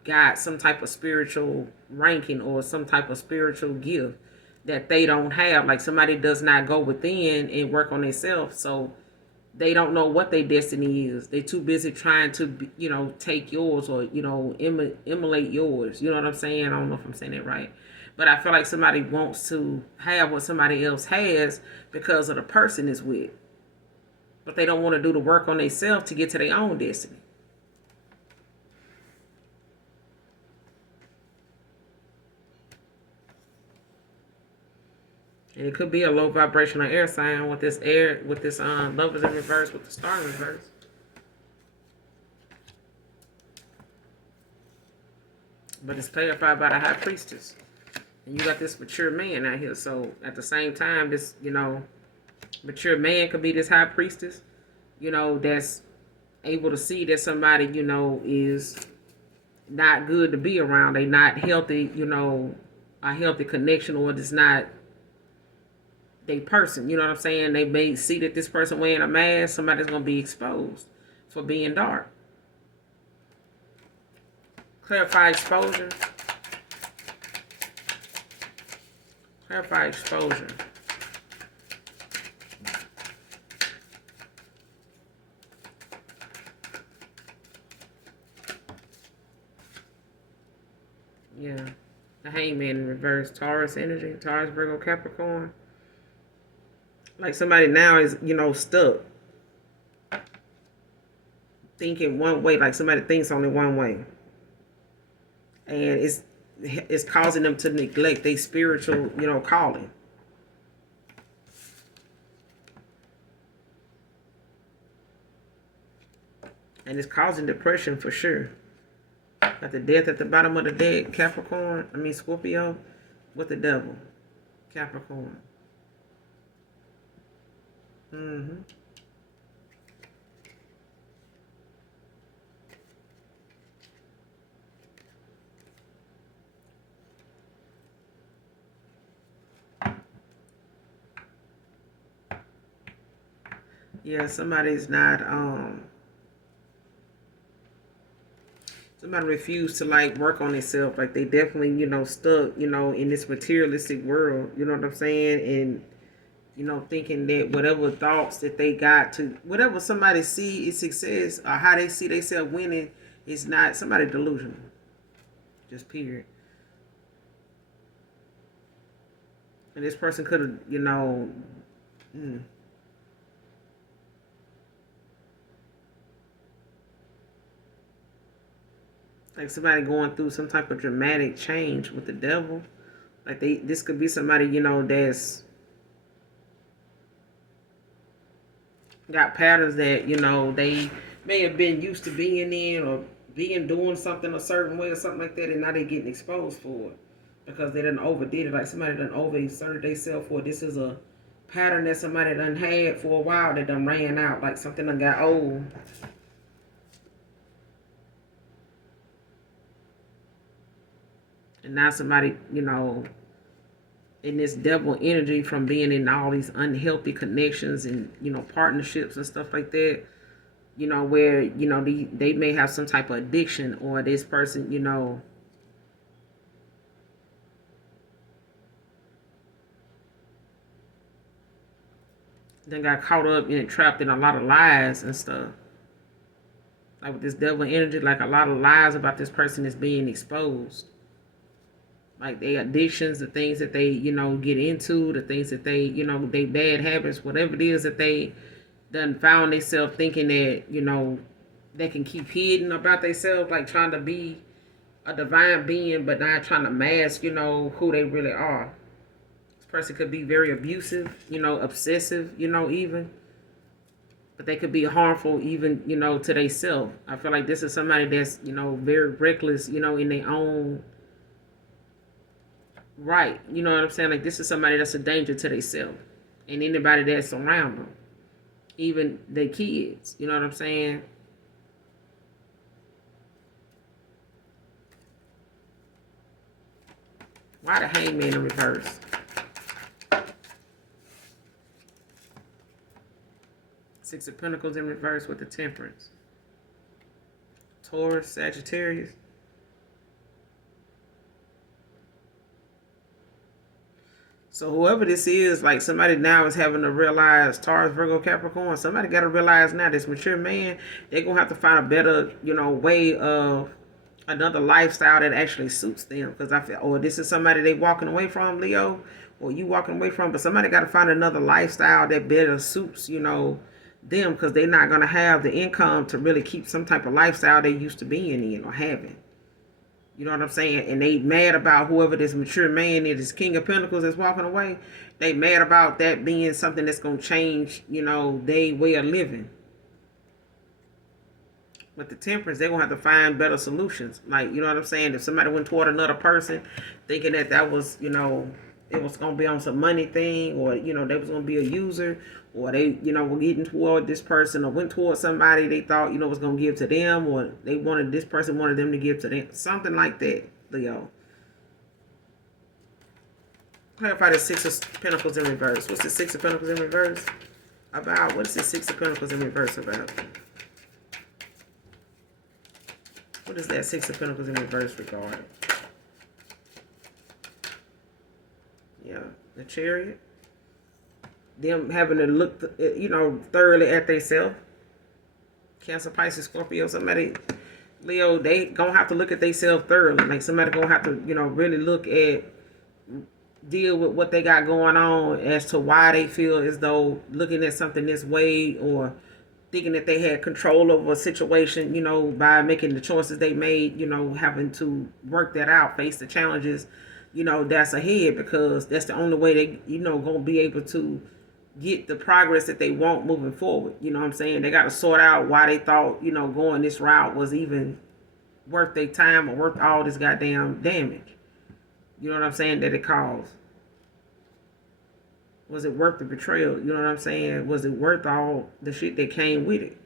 got some type of spiritual ranking or some type of spiritual gift that they don't have. Like somebody does not go within and work on themselves. So they don't know what their destiny is. They too busy trying to, take yours or, emulate yours. You know what I'm saying? I don't know if I'm saying it right. But I feel like somebody wants to have what somebody else has because of the person is with. But they don't want to do the work on themselves to get to their own destiny. And it could be a low vibrational air sign with this lovers in reverse with the star in reverse. But it's clarified by the high priestess. And you got this mature man out here. So at the same time, this, mature man could be this high priestess, that's able to see that somebody, is not good to be around. They not healthy, a healthy connection, or it's not they person. You know what I'm saying? They may see that this person wearing a mask, somebody's going to be exposed for being dark. Clarify exposure. Clarify exposure. Yeah. The hangman in reverse. Taurus energy. Taurus, Virgo, Capricorn. Like somebody now is, stuck. Thinking one way. Like somebody thinks only one way. And it's causing them to neglect their spiritual, calling. And it's causing depression for sure. Got the death at the bottom of the deck, Scorpio, with the devil, Capricorn. Yeah, somebody's not, somebody refused to like work on themselves. Like they definitely, stuck, in this materialistic world, you know what I'm saying? And, thinking that whatever thoughts that they got to, whatever somebody see is success or how they see themselves winning is not, somebody delusional. Just period. And this person could have, like somebody going through some type of dramatic change with the devil. Like this could be somebody, that's got patterns that, they may have been used to being in or doing something a certain way or something like that, and now they getting exposed for it because they done overdid it. Like somebody done overexerted themselves for it. This is a pattern that somebody done had for a while that done ran out. Like something done got old. And now somebody, in this devil energy from being in all these unhealthy connections and, partnerships and stuff like that, where, they may have some type of addiction, or this person, then got caught up and trapped in a lot of lies and stuff. Like with this devil energy, like a lot of lies about this person is being exposed. Like their addictions, the things that they, get into, the things that they, they bad habits, whatever it is that they done found themselves thinking that, they can keep hidden about themselves, like trying to be a divine being, but not trying to mask, who they really are. This person could be very abusive, obsessive, even. But they could be harmful even, to themselves. I feel like this is somebody that's, very reckless, in their own right. You know what I'm saying? Like this is somebody that's a danger to themselves and anybody that's around them. Even their kids. You know what I'm saying? Why the hangman in reverse? Six of Pentacles in reverse with the Temperance. Taurus, Sagittarius. So whoever this is, like somebody now is having to realize, Taurus, Virgo, Capricorn, somebody got to realize now this mature man, they're going to have to find a better, way of another lifestyle that actually suits them. Because I feel, or this is somebody they walking away from, Leo, or you walking away from, but somebody got to find another lifestyle that better suits, them, because they're not going to have the income to really keep some type of lifestyle they used to being in or having. You know what I'm saying? And they mad about whoever this mature man is, this King of Pentacles that's walking away. They mad about that being something that's going to change, their way of living. With the Temperance, they're going to have to find better solutions. Like, you know what I'm saying? If somebody went toward another person thinking that was, it was going to be on some money thing, or, they was going to be a user, or they, were getting toward this person, or went toward somebody they thought, was going to give to them, or this person wanted them to give to them. Something like that, Leo. Clarify the Six of Pentacles in reverse. What's the Six of Pentacles in reverse about? What is the Six of Pentacles in reverse about? What is that Six of Pentacles in reverse regarding? Yeah, the Chariot. Them having to look, thoroughly at themselves. Cancer, Pisces, Scorpio, somebody, Leo, they gonna have to look at themselves thoroughly. Like somebody gonna have to, really look at, deal with what they got going on as to why they feel as though looking at something this way, or thinking that they had control over a situation, by making the choices they made, having to work that out, face the challenges, that's ahead, because that's the only way they, gonna be able to get the progress that they want moving forward. You know what I'm saying? They got to sort out why they thought, going this route was even worth their time or worth all this goddamn damage. You know what I'm saying? That it caused. Was it worth the betrayal? You know what I'm saying? Was it worth all the shit that came with it?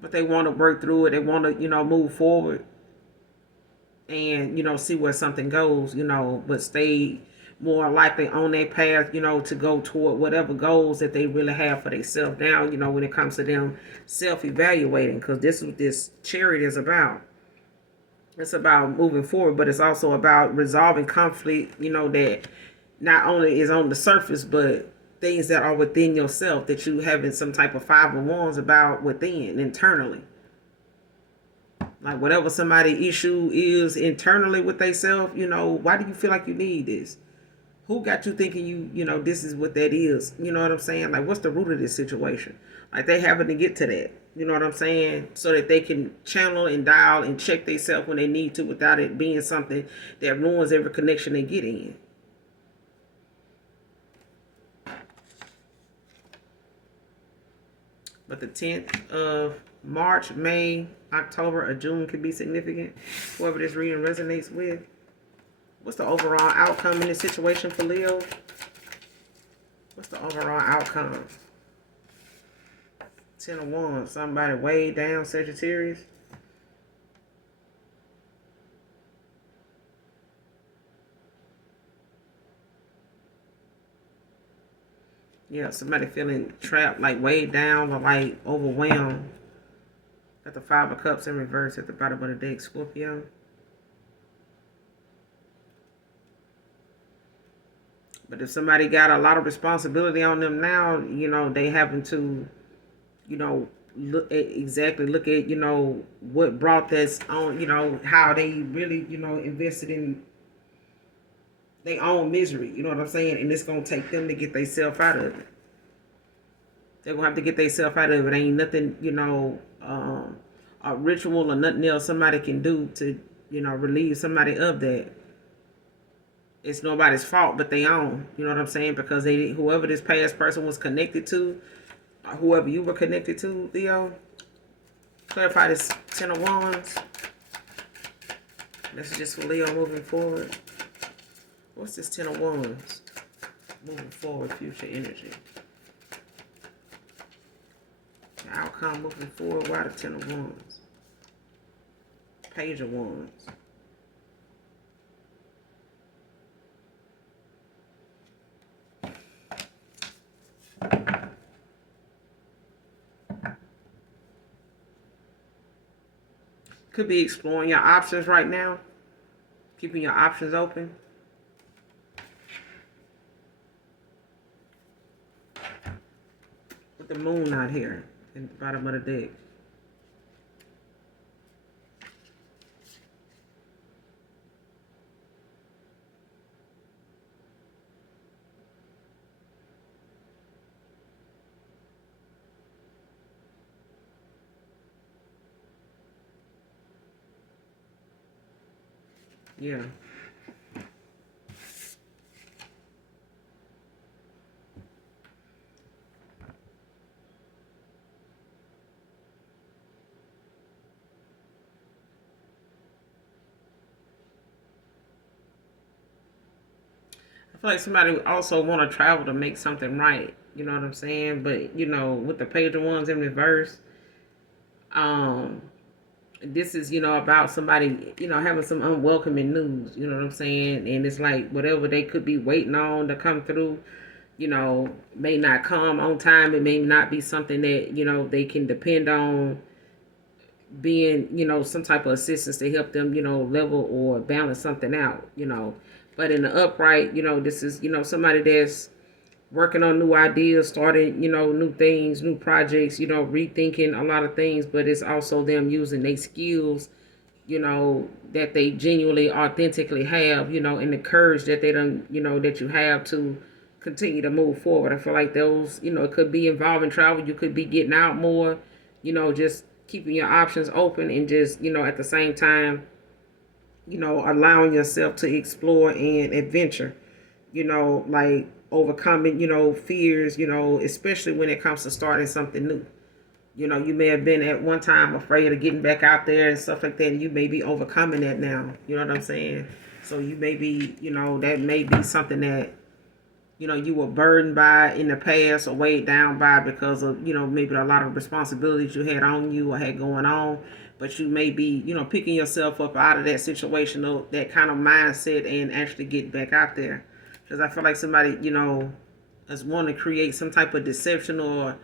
But they want to work through it. They want to, move forward and, see where something goes, but stay more likely on their path, to go toward whatever goals that they really have for themselves now, when it comes to them self-evaluating, because this is what this Chariot is about. It's about moving forward, but it's also about resolving conflict, that not only is on the surface, but things that are within yourself that you having some type of Five of Wands about within, internally. Like whatever somebody issue is internally with themselves, why do you feel like you need this? Who got you thinking this is what that is? You know what I'm saying? Like, what's the root of this situation? Like, they having to get to that. You know what I'm saying? So that they can channel and dial and check themselves when they need to, without it being something that ruins every connection they get in. But the 10th of March, May, October, or June could be significant. Whoever this reading resonates with. What's the overall outcome in this situation for Leo? What's the overall outcome? 10 of Wands. Somebody way down, Sagittarius. Yeah, somebody feeling trapped, like weighed down or like overwhelmed. Got the Five of Cups in reverse at the bottom of the deck, Scorpio. But if somebody got a lot of responsibility on them now, they having to, look at, what brought this on, how they really, invested in their own misery. You know what I'm saying? And it's going to take them to get themselves out of it. They're going to have to get themselves out of it. Ain't nothing, a ritual or nothing else somebody can do to, relieve somebody of that. It's nobody's fault but their own. You know what I'm saying? Because whoever this past person was connected to, or whoever you were connected to, Leo. Clarify this 10 of Wands. This is just for Leo moving forward. What's this 10 of Wands? Moving forward, future energy. The outcome moving forward, why the 10 of Wands? Page of Wands. Could be exploring your options right now. Keeping your options open. With the moon out here in the bottom of the deck. Yeah. I feel like somebody also want to travel to make something right. You know what I'm saying? But with the page of wands in reverse, um, this is about somebody having some unwelcoming news. You know what I'm saying? And it's like whatever they could be waiting on to come through, may not come on time. It may not be something that they can depend on being some type of assistance to help them level or balance something out. But in the upright, this is somebody that's working on new ideas, starting new things, new projects, rethinking a lot of things. But it's also them using their skills that they genuinely authentically have, and the courage that they don't that you have to continue to move forward. I feel like those it could be involving travel. You could be getting out more, just keeping your options open, and just at the same time allowing yourself to explore and adventure, like overcoming fears, especially when it comes to starting something new. You may have been at one time afraid of getting back out there and stuff like that, and you may be overcoming that now. You know what I'm saying? So you may be, that may be something that, you were burdened by in the past or weighed down by because of, maybe a lot of responsibilities you had on you or had going on. But you may be, picking yourself up out of that situation, that kind of mindset, and actually get back out there. Because I feel like somebody, is wanting to create some type of deception, or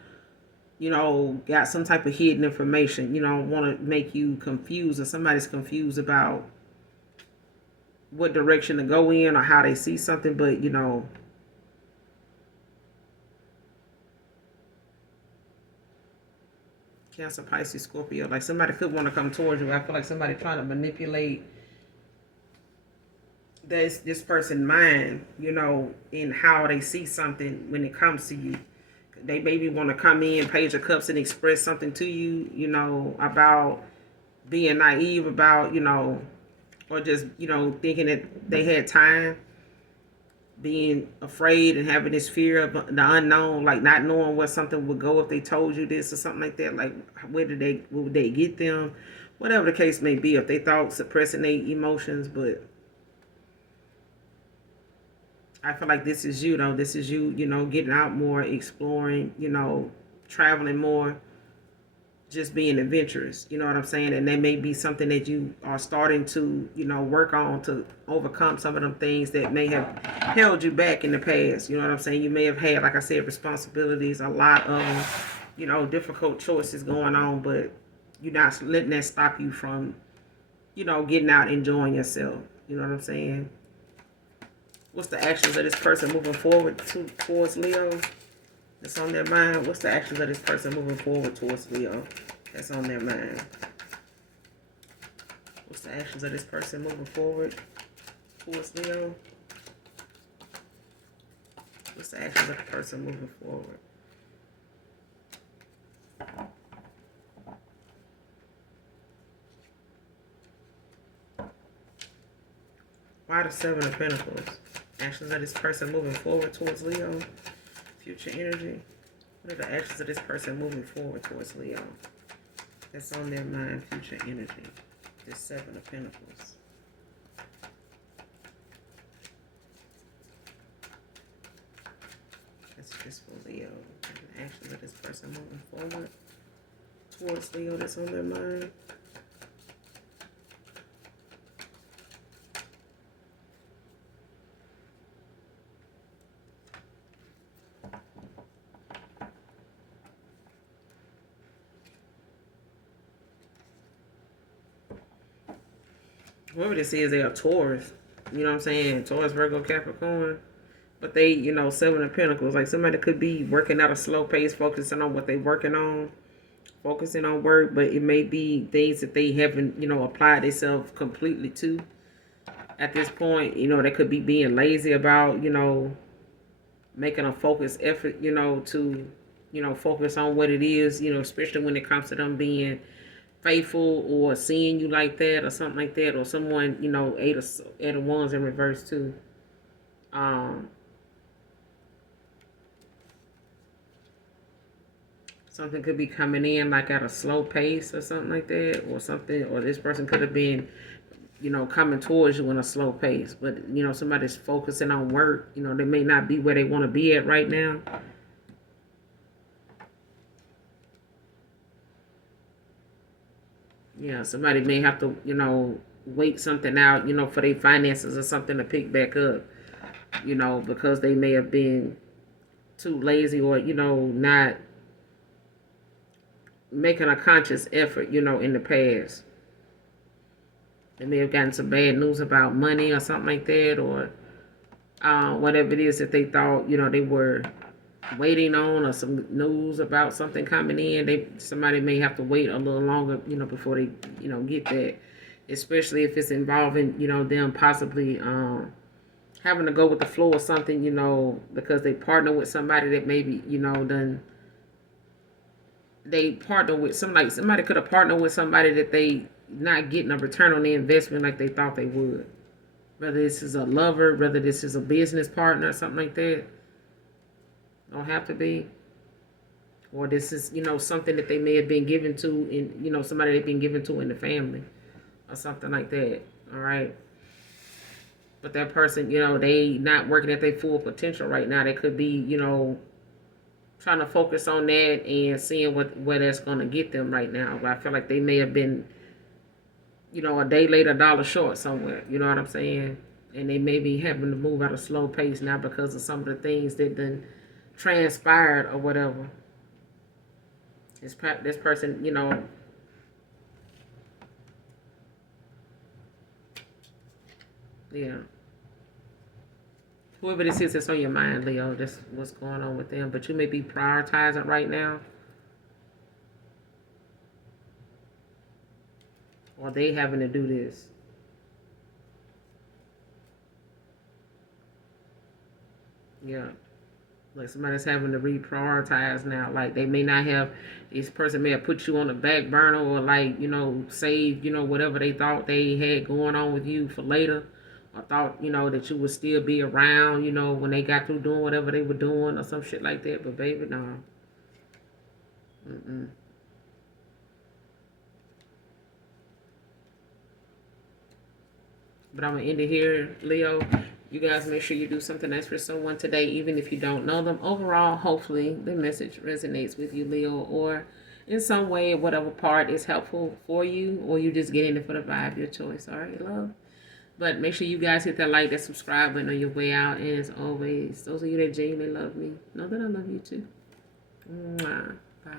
got some type of hidden information, want to make you confused, or somebody's confused about what direction to go in or how they see something. But, Cancer, Pisces, Scorpio, like somebody could want to come towards you. I feel like somebody trying to manipulate this person's mind, in how they see something when it comes to you. They maybe want to come in, Page of Cups, and express something to you, about being naive about, or just, thinking that they had time, being afraid and having this fear of the unknown, like not knowing where something would go if they told you this or something like that. Like, where would they get them? Whatever the case may be, if they thought suppressing their emotions. But I feel like this is you, though. This is you, getting out more, exploring, traveling more, just being adventurous. You know what I'm saying? And that may be something that you are starting to, work on to overcome some of them things that may have held you back in the past. You know what I'm saying? You may have had, like I said, responsibilities, a lot of, difficult choices going on, but you're not letting that stop you from, getting out, enjoying yourself. You know what I'm saying? What's the actions of this person moving forward towards Leo? That's on their mind. What's the actions of this person moving forward towards Leo? That's on their mind. What's the actions of this person moving forward towards Leo? What's the actions of the person moving forward? Why the Seven of Pentacles? Actions of this person moving forward towards Leo. Future energy. What are the actions of this person moving forward towards Leo? That's on their mind, future energy. This Seven of Pentacles. That's just for Leo. The actions of this person moving forward towards Leo, that's on their mind. whoever this is, they are Taurus. You know what I'm saying? Taurus, Virgo, Capricorn. But they, Seven of Pentacles. Like somebody could be working at a slow pace, focusing on what they're working on, focusing on work, but it may be things that they haven't, applied themselves completely to at this point. They could be being lazy about, making a focused effort, to, focus on what it is, especially when it comes to them being faithful or seeing you like that or something like that, or someone, eight of wands in reverse too. Something could be coming in like at a slow pace or something like that, or something, or this person could have been, coming towards you in a slow pace, but somebody's focusing on work. They may not be where they want to be at right now. Yeah, somebody may have to, wait something out, for their finances or something to pick back up, because they may have been too lazy or, not making a conscious effort, in the past. They may have gotten some bad news about money or something like that, or whatever it is that they thought, they were waiting on, or some news about something coming in. Somebody may have to wait a little longer, before they, get that. Especially if it's involving, them possibly having to go with the flow or something, because they partner with somebody that maybe, they partner with somebody could have partnered with somebody that they not getting a return on their investment like they thought they would. Whether this is a lover, whether this is a business partner, something like that. Don't have to be. Or this is, something that they may have been given to in, somebody they've been given to in the family or something like that. All right. But that person, they not working at their full potential right now. They could be, trying to focus on that and seeing where that's going to get them right now. But I feel like they may have been, a day late, a dollar short somewhere. You know what I'm saying? And they may be having to move at a slow pace now because of some of the things that then transpired or whatever. This person, yeah. Whoever this is that's on your mind, Leo, that's what's going on with them. But you may be prioritizing right now. Or they having to do this. Yeah. Like somebody's having to reprioritize now. Like they may not have, this person may have put you on the back burner, or like, saved, whatever they thought they had going on with you for later. Or thought, that you would still be around, when they got through doing whatever they were doing or some shit like that. But baby, no. Mm-mm. But I'm going to end it here, Leo. You guys make sure you do something nice for someone today, even if you don't know them. Overall, hopefully, the message resonates with you, Leo, or in some way, whatever part is helpful for you, or you just get in it for the vibe, your choice. All right, love? But make sure you guys hit that like, that subscribe button on your way out. And as always, those of you that genuinely love me, know that I love you too. Mwah. Bye.